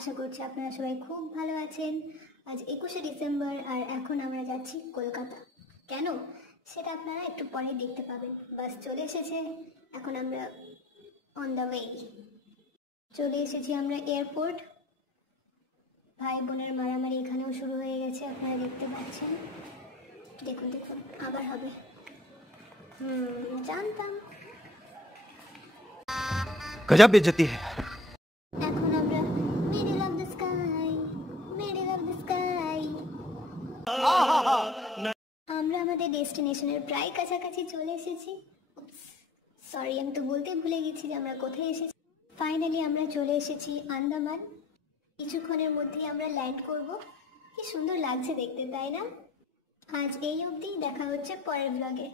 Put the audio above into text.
আশা করছি আপনারা সবাই খুব ভালো আছেন। আজ 21শে ডিসেম্বর আর এখন আমরা যাচ্ছি কলকাতা। কেন সেটা আপনারা একটু পরে দেখতে পাবেন। বাস চলে এসেছে, এখন আমরা অন দ্য ওয়ে। চলে এসেছি আমরা এয়ারপোর্ট। ভাই বোনের মারামারি এখানেও শুরু হয়ে গেছে, আপনারা দেখতে পাচ্ছেন। দেখুন দেখুন আবার হবে। জানতাম। गजब बेइज्जती है। এখন আমরা middle of the sky, middle of the sky. আমরা আমাদের ডেস্টিনেশনের প্রায় কাছাকাছি চলে এসেছি। সরি, আমি তো বলতে ভুলে গেছি যে আমরা কোথায় এসেছি। ফাইনালি আমরা চলে এসেছি আন্দামান। কিছুক্ষণের মধ্যেই আমরা ল্যান্ড করব। কি সুন্দর লাগছে দেখতে, তাই না? আজ এই অবধি, দেখা হচ্ছে পরের ব্লগে।